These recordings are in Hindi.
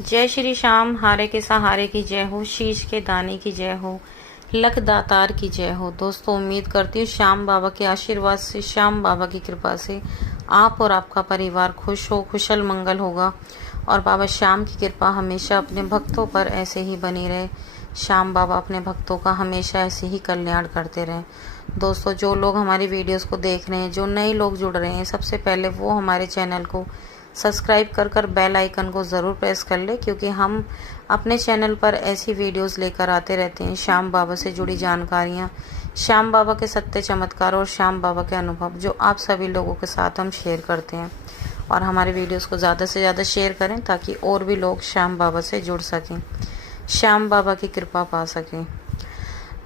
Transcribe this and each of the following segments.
जय श्री श्याम, हारे के सहारे की जय हो, शीश के दाने की जय हो, लख दातार की जय हो। दोस्तों, उम्मीद करती हूँ श्याम बाबा के आशीर्वाद से, श्याम बाबा की कृपा से आप और आपका परिवार खुश हो, कुशल मंगल होगा और बाबा श्याम की कृपा हमेशा अपने भक्तों पर ऐसे ही बनी रहे। श्याम बाबा अपने भक्तों का हमेशा ऐसे ही कल्याण करते रहें। दोस्तों, जो लोग हमारी वीडियोस को देख रहे हैं, जो नए लोग जुड़ रहे हैं, सबसे पहले वो हमारे चैनल को सब्सक्राइब कर बेल आइकन को ज़रूर प्रेस कर ले, क्योंकि हम अपने चैनल पर ऐसी वीडियोस लेकर आते रहते हैं। श्याम बाबा से जुड़ी जानकारियाँ, श्याम बाबा के सत्य चमत्कार और श्याम बाबा के अनुभव जो आप सभी लोगों के साथ हम शेयर करते हैं। और हमारे वीडियोस को ज़्यादा से ज़्यादा शेयर करें ताकि और भी लोग श्याम बाबा से जुड़ सकें, श्याम बाबा की कृपा पा सकें।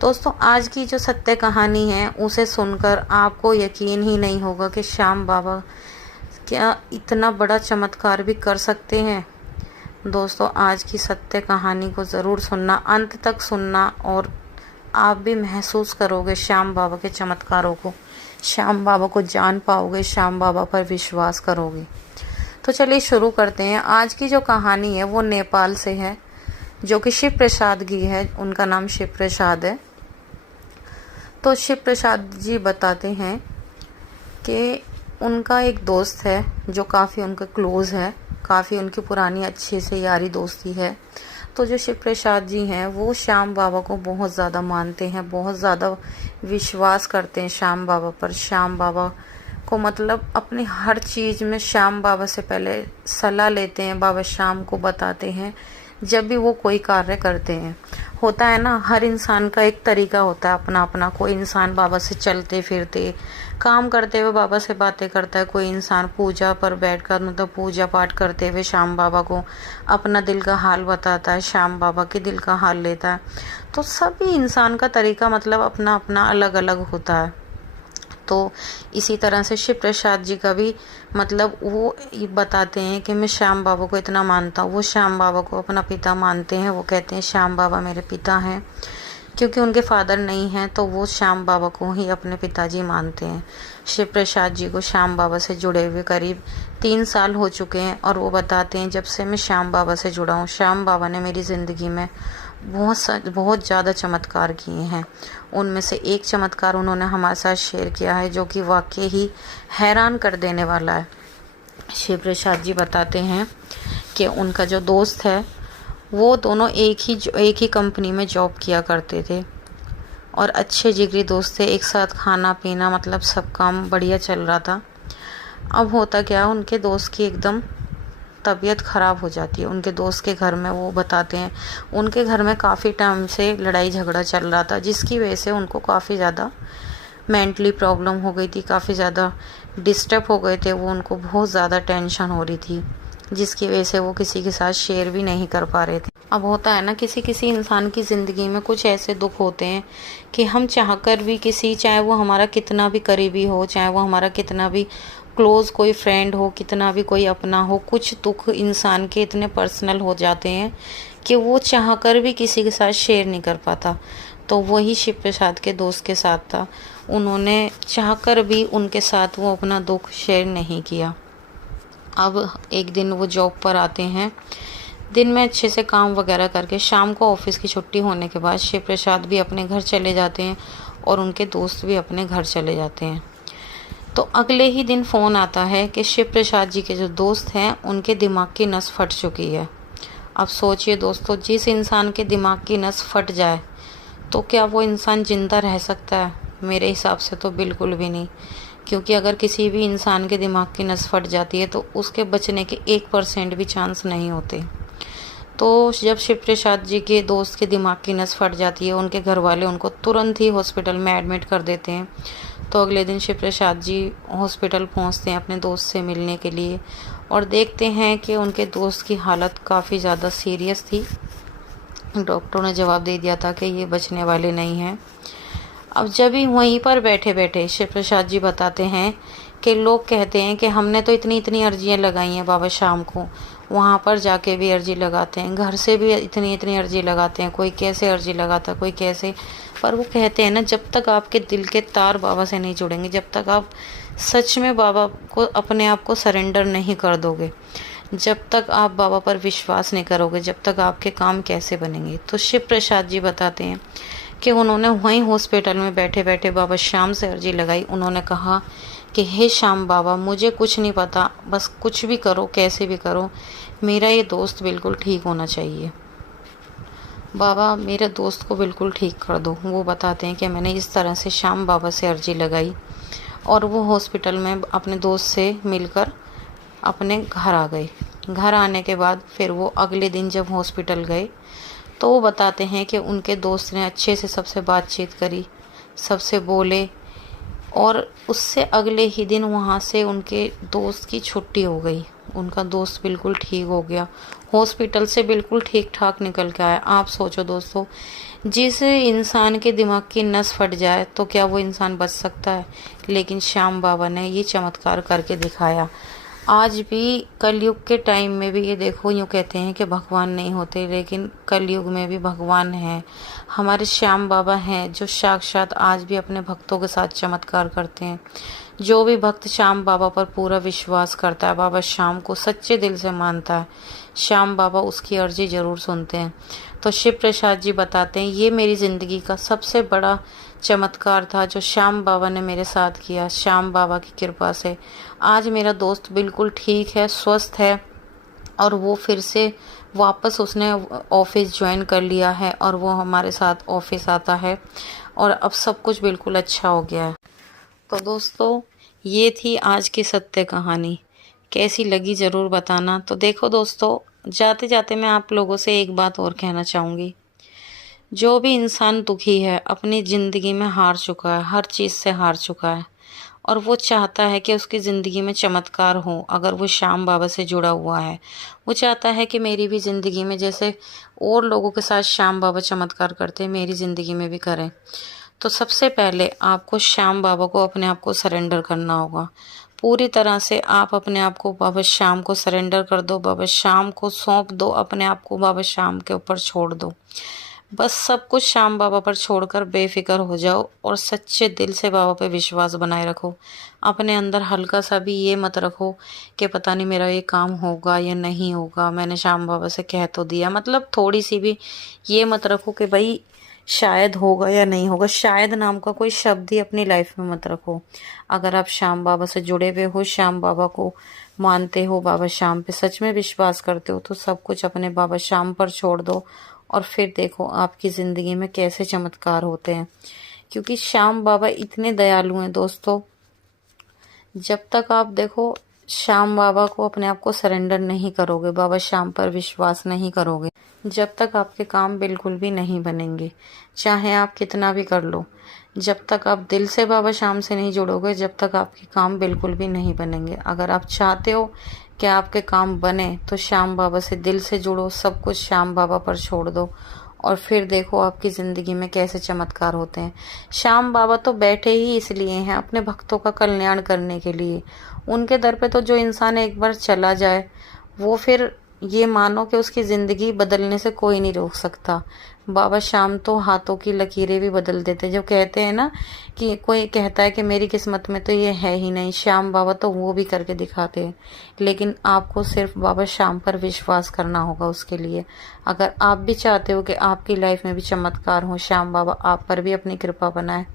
दोस्तों, आज की जो सत्य कहानी है उसे सुनकर आपको यकीन ही नहीं होगा कि श्याम बाबा क्या इतना बड़ा चमत्कार भी कर सकते हैं। दोस्तों, आज की सत्य कहानी को ज़रूर सुनना, अंत तक सुनना, और आप भी महसूस करोगे श्याम बाबा के चमत्कारों को, श्याम बाबा को जान पाओगे, श्याम बाबा पर विश्वास करोगे। तो चलिए शुरू करते हैं। आज की जो कहानी है वो नेपाल से है, जो कि शिव प्रसाद की है। उनका नाम शिव प्रसाद है। तो शिव प्रसाद जी बताते हैं कि उनका एक दोस्त है जो काफ़ी उनके क्लोज़ है, काफ़ी उनकी पुरानी अच्छे से यारी दोस्ती है। तो जो शिव प्रसाद जी हैं वो श्याम बाबा को बहुत ज़्यादा मानते हैं, बहुत ज़्यादा विश्वास करते हैं श्याम बाबा पर। श्याम बाबा को मतलब अपनी हर चीज़ में श्याम बाबा से पहले सलाह लेते हैं, बाबा श्याम को बताते हैं जब भी वो कोई कार्य करते हैं। होता है ना, हर इंसान का एक तरीका होता है अपना अपना। कोई इंसान बाबा से चलते फिरते काम करते हुए बाबा से बातें करता है, कोई इंसान पूजा पर बैठकर मतलब पूजा पाठ करते हुए श्याम बाबा को अपना दिल का हाल बताता है, श्याम बाबा के दिल का हाल लेता है। तो सभी इंसान का तरीका मतलब अपना अपना अलग अलग होता है। तो इसी तरह से शिव प्रसाद जी का भी मतलब वो बताते हैं कि मैं श्याम बाबा को इतना मानता हूँ। वो श्याम बाबा को अपना पिता मानते हैं। वो कहते हैं श्याम बाबा मेरे पिता हैं, क्योंकि उनके फादर नहीं हैं तो वो श्याम बाबा को ही अपने पिताजी मानते हैं। शिव प्रसाद जी को श्याम बाबा से जुड़े हुए करीब 3 साल हो चुके हैं और वो बताते हैं जब से मैं श्याम बाबा से जुड़ा हूँ, श्याम बाबा ने मेरी ज़िंदगी में बहुत ज़्यादा चमत्कार किए हैं। उनमें से एक चमत्कार उन्होंने हमारे साथ शेयर किया है जो कि वाकई ही हैरान कर देने वाला है। शिव प्रसाद जी बताते हैं कि उनका जो दोस्त है वो दोनों एक ही कंपनी में जॉब किया करते थे और अच्छे जिगरी दोस्त थे। एक साथ खाना पीना मतलब सब काम बढ़िया चल रहा था। अब होता क्या, उनके दोस्त की एकदम तबीयत ख़राब हो जाती है। उनके दोस्त के घर में, वो बताते हैं, उनके घर में काफ़ी टाइम से लड़ाई झगड़ा चल रहा था, जिसकी वजह से उनको काफ़ी ज़्यादा मेंटली प्रॉब्लम हो गई थी, काफ़ी ज़्यादा डिस्टर्ब हो गए थे वो। उनको बहुत ज़्यादा टेंशन हो रही थी, जिसकी वजह से वो किसी के साथ शेयर भी नहीं कर पा रहे थे। अब होता है ना, किसी किसी इंसान की ज़िंदगी में कुछ ऐसे दुख होते हैं कि हम चाहकर भी चाहे वो हमारा कितना भी करीबी हो, चाहे वो हमारा कितना भी क्लोज़ कोई फ्रेंड हो, कितना भी कोई अपना हो, कुछ दुख इंसान के इतने पर्सनल हो जाते हैं कि वो चाहकर भी किसी के साथ शेयर नहीं कर पाता। तो वही शिव प्रसाद के दोस्त के साथ था। उन्होंने चाहकर भी उनके साथ वो अपना दुख शेयर नहीं किया। अब एक दिन वो जॉब पर आते हैं, दिन में अच्छे से काम वगैरह करके शाम को ऑफिस की छुट्टी होने के बाद शिव प्रसाद भी अपने घर चले जाते हैं और उनके दोस्त भी अपने घर चले जाते हैं। तो अगले ही दिन फ़ोन आता है कि शिव प्रसाद जी के जो दोस्त हैं उनके दिमाग की नस फट चुकी है। अब सोचिए दोस्तों, जिस इंसान के दिमाग की नस फट जाए तो क्या वो इंसान ज़िंदा रह सकता है? मेरे हिसाब से तो बिल्कुल भी नहीं, क्योंकि अगर किसी भी इंसान के दिमाग की नस फट जाती है तो उसके बचने के 1% भी चांस नहीं होते। तो जब शिव प्रसाद जी के दोस्त के दिमाग की नस फट जाती है, उनके घर वाले उनको तुरंत ही हॉस्पिटल में एडमिट कर देते हैं। तो अगले दिन शिव प्रसाद जी हॉस्पिटल पहुंचते हैं अपने दोस्त से मिलने के लिए और देखते हैं कि उनके दोस्त की हालत काफ़ी ज़्यादा सीरियस थी। डॉक्टरों ने जवाब दे दिया था कि ये बचने वाले नहीं हैं। अब जब भी वहीं पर बैठे बैठे शिव प्रसाद जी बताते हैं कि लोग कहते हैं कि हमने तो इतनी अर्जियाँ लगाई हैं बाबा श्याम को, वहाँ पर जाके भी अर्जी लगाते हैं, घर से भी इतनी अर्जी लगाते हैं, कोई कैसे अर्जी लगाता, कोई कैसे। पर वो कहते हैं ना, जब तक आपके दिल के तार बाबा से नहीं जुड़ेंगे, जब तक आप सच में बाबा को अपने आप को सरेंडर नहीं कर दोगे, जब तक आप बाबा पर विश्वास नहीं करोगे, जब तक आपके काम कैसे बनेंगे। तो शिव प्रसाद जी बताते हैं कि उन्होंने वहीं हॉस्पिटल में बैठे बैठे बाबा श्याम से अर्जी लगाई। उन्होंने कहा कि हे श्याम बाबा, मुझे कुछ नहीं पता, बस कुछ भी करो, कैसे भी करो, मेरा ये दोस्त बिल्कुल ठीक होना चाहिए। बाबा मेरे दोस्त को बिल्कुल ठीक कर दो। वो बताते हैं कि मैंने इस तरह से श्याम बाबा से अर्जी लगाई और वो हॉस्पिटल में अपने दोस्त से मिलकर अपने घर आ गए। घर आने के बाद फिर वो अगले दिन जब हॉस्पिटल गए तो वो बताते हैं कि उनके दोस्त ने अच्छे से सबसे बातचीत करी, सबसे बोले, और उससे अगले ही दिन वहाँ से उनके दोस्त की छुट्टी हो गई। उनका दोस्त बिल्कुल ठीक हो गया, हॉस्पिटल से बिल्कुल ठीक ठाक निकल के आया। आप सोचो दोस्तों, जिस इंसान के दिमाग की नस फट जाए तो क्या वो इंसान बच सकता है? लेकिन श्याम बाबा ने ये चमत्कार करके दिखाया। आज भी कलयुग के टाइम में भी ये देखो, यूँ कहते हैं कि भगवान नहीं होते, लेकिन कलयुग में भी भगवान हैं। हमारे श्याम बाबा हैं जो साक्षात आज भी अपने भक्तों के साथ चमत्कार करते हैं। जो भी भक्त श्याम बाबा पर पूरा विश्वास करता है, बाबा श्याम को सच्चे दिल से मानता है, श्याम बाबा उसकी अर्जी ज़रूर सुनते हैं। तो शिव प्रसाद जी बताते हैं, ये मेरी ज़िंदगी का सबसे बड़ा चमत्कार था जो श्याम बाबा ने मेरे साथ किया। श्याम बाबा की कृपा से आज मेरा दोस्त बिल्कुल ठीक है, स्वस्थ है, और वो फिर से वापस उसने ऑफिस ज्वाइन कर लिया है और वो हमारे साथ ऑफिस आता है और अब सब कुछ बिल्कुल अच्छा हो गया है। तो दोस्तों, ये थी आज की सत्य कहानी। कैसी लगी ज़रूर बताना। तो देखो दोस्तों, जाते जाते मैं आप लोगों से एक बात और कहना चाहूँगी। जो भी इंसान दुखी है, अपनी ज़िंदगी में हार चुका है, हर चीज़ से हार चुका है, और वो चाहता है कि उसकी ज़िंदगी में चमत्कार हो, अगर वो श्याम बाबा से जुड़ा हुआ है, वो चाहता है कि मेरी भी ज़िंदगी में जैसे और लोगों के साथ श्याम बाबा चमत्कार करते हैं, मेरी ज़िंदगी में भी करें। तो सबसे पहले आपको श्याम बाबा को अपने आप को सरेंडर करना होगा। पूरी तरह से आप अपने आप को बाबा श्याम को सरेंडर कर दो, बाबा श्याम को सौंप दो, अपने आप को बाबा श्याम के ऊपर छोड़ दो। बस सब कुछ श्याम बाबा पर छोड़कर बेफिक्र हो जाओ और सच्चे दिल से बाबा पे विश्वास बनाए रखो। अपने अंदर हल्का सा भी ये मत रखो कि पता नहीं मेरा ये काम होगा या नहीं होगा, मैंने श्याम बाबा से कह तो दिया, मतलब थोड़ी सी भी ये मत रखो कि भाई शायद होगा या नहीं होगा। शायद नाम का कोई शब्द ही अपनी लाइफ में मत रखो। अगर आप श्याम बाबा से जुड़े हुए हो, श्याम बाबा को मानते हो, बाबा श्याम पे सच में विश्वास करते हो, तो सब कुछ अपने बाबा श्याम पर छोड़ दो और फिर देखो आपकी ज़िंदगी में कैसे चमत्कार होते हैं। क्योंकि श्याम बाबा इतने दयालु हैं दोस्तों। जब तक आप देखो श्याम बाबा को अपने आप को सरेंडर नहीं करोगे, बाबा श्याम पर विश्वास नहीं करोगे, जब तक आपके काम बिल्कुल भी नहीं बनेंगे, चाहे आप कितना भी कर लो। जब तक आप दिल से बाबा श्याम से नहीं जुड़ोगे, जब तक आपके काम बिल्कुल भी नहीं बनेंगे। अगर आप चाहते हो कि आपके काम बने तो श्याम बाबा से दिल से जुड़ो, सब कुछ श्याम बाबा पर छोड़ दो और फिर देखो आपकी ज़िंदगी में कैसे चमत्कार होते हैं। श्याम बाबा तो बैठे ही इसलिए हैं, अपने भक्तों का कल्याण करने के लिए। उनके दर पे तो जो इंसान एक बार चला जाए, वो फिर ये मानो कि उसकी ज़िंदगी बदलने से कोई नहीं रोक सकता। बाबा श्याम तो हाथों की लकीरें भी बदल देते। जो कहते हैं ना कि कोई कहता है कि मेरी किस्मत में तो ये है ही नहीं, श्याम बाबा तो वो भी करके दिखाते हैं। लेकिन आपको सिर्फ बाबा श्याम पर विश्वास करना होगा उसके लिए। अगर आप भी चाहते हो कि आपकी लाइफ में भी चमत्कार हो, श्याम बाबा आप पर भी अपनी कृपा बनाए,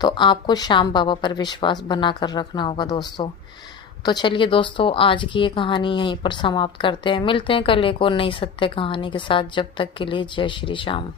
तो आपको श्याम बाबा पर विश्वास बना कर रखना होगा दोस्तों। तो चलिए दोस्तों, आज की ये कहानी यहीं पर समाप्त करते हैं। मिलते हैं कल एक और नई सत्य कहानी के साथ। जब तक के लिए जय श्री श्याम।